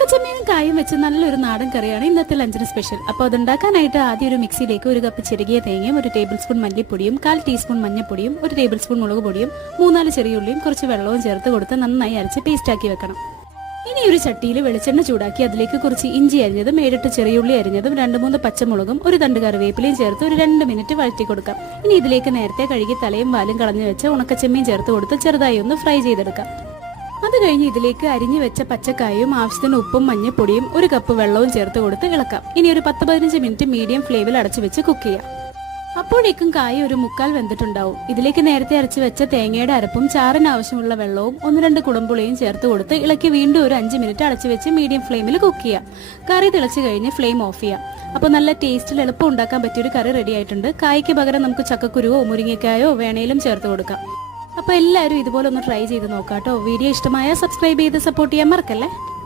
ഉണക്കച്ചെമ്മീനും കായും വെച്ച് നല്ലൊരു നാടൻ കറിയാണ് ഇന്നത്തെ ലഞ്ചിന് സ്പെഷ്യൽ. അപ്പോൾ അതുണ്ടാക്കാനായിട്ട് ആദ്യം ഒരു മിക്സിയിലേക്ക് 1 കപ്പ് ചെറുകിയ തേങ്ങയും 1 ടേബിൾ സ്പൂൺ മല്ലിപ്പൊടിയും 1/4 ടീസ്പൂൺ മഞ്ഞൾപ്പൊടിയും 1 ടേബിൾ സ്പൂൺ മുളക് പൊടിയും 3-4 ചെറിയ ഉള്ളിയും കുറച്ച് വെള്ളവും ചേർത്ത് കൊടുത്ത് നന്നായി അരച്ച് പേസ്റ്റാക്കി വെക്കണം. ഇനി ഒരു ചട്ടിയിൽ വെളിച്ചെണ്ണ ചൂടാക്കി അതിലേക്ക് കുറച്ച് ഇഞ്ചി അരിഞ്ഞതും 7-8 ചെറിയുള്ളി അരിഞ്ഞതും 2-3 പച്ചമുളകും 1 തണ്ട് കറിവേപ്പിലയും ചേർത്ത് ഒരു 2 മിനിറ്റ് വഴറ്റി കൊടുക്കാം. ഇനി ഇതിലേക്ക് നേരത്തെ കഴുകി തലയും വാലും കളഞ്ഞു വെച്ച് ഉണക്കച്ചെമ്മീൻ ചേർത്ത് കൊടുത്ത് ചെറുതായി ഒന്ന് ഫ്രൈ ചെയ്തെടുക്കാം. അത് കഴിഞ്ഞ് ഇതിലേക്ക് അരിഞ്ഞു വെച്ച പച്ചക്കായും ആവശ്യത്തിന് ഉപ്പും മഞ്ഞൾപ്പൊടിയും 1 കപ്പ് വെള്ളവും ചേർത്ത് കൊടുത്ത് ഇളക്കാം. ഇനി ഒരു 10-15 മിനിറ്റ് മീഡിയം ഫ്ലെയിമിൽ അടച്ചു വെച്ച് കുക്ക് ചെയ്യാം. അപ്പോഴേക്കും കായ ഒരു 1/4 വെന്തിട്ടുണ്ടാവും. ഇതിലേക്ക് നേരത്തെ അരച്ചു വെച്ച തേങ്ങയുടെ അരപ്പും ചാറിന് ആവശ്യമുള്ള വെള്ളവും 1-2 കുടംപുളിയും ചേർത്ത് കൊടുത്ത് ഇളക്കി വീണ്ടും ഒരു 5 മിനിറ്റ് അടച്ചു വെച്ച് മീഡിയം ഫ്ലെയിമിൽ കുക്ക് ചെയ്യാം. കറി തിളച്ചു കഴിഞ്ഞ് ഫ്ലെയിം ഓഫ് ചെയ്യാം. അപ്പോൾ നല്ല ടേസ്റ്റിൽ എളുപ്പം ഉണ്ടാക്കാൻ പറ്റിയൊരു കറി റെഡി ആയിട്ടുണ്ട്. കായ്ക്ക് പകരം നമുക്ക് ചക്കക്കുരുവോ മുരിങ്ങക്കായോ വേണേലും ചേർത്ത് കൊടുക്കാം. അപ്പോൾ എല്ലാവരും ഇതുപോലെ ഒന്ന് ട്രൈ ചെയ്ത് നോക്കാം കേട്ടോ. വീഡിയോ ഇഷ്ടമായ സബ്സ്ക്രൈബ് ചെയ്ത് സപ്പോർട്ട് ചെയ്യാൻ മറക്കല്ലേ.